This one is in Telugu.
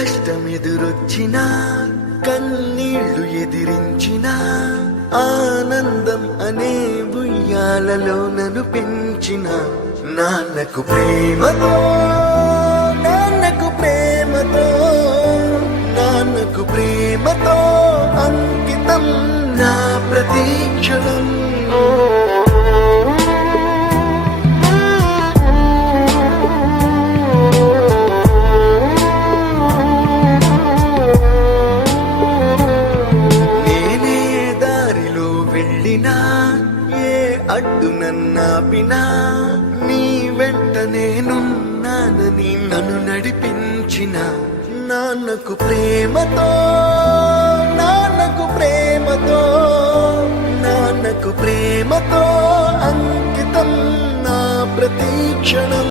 కష్టమెదురొచ్చినా కన్నీళ్లు ఎదిరించినా ఆనందం అనే ఉయ్యాలలో నన్ను పెంచిన నాన్నకు ప్రేమతో నాన్నకు ప్రేమతో నాన్నకు ప్రేమతో అంకితం నా ప్రతీక్షణం. ఏ అడ్డు నన్నాపినా నీ వెంట నేనున్నానని నన్ను నడిపించిన నాన్నకు ప్రేమతో నాన్నకు ప్రేమతో నాన్నకు ప్రేమతో అంకితం నా ప్రతీక్షణం.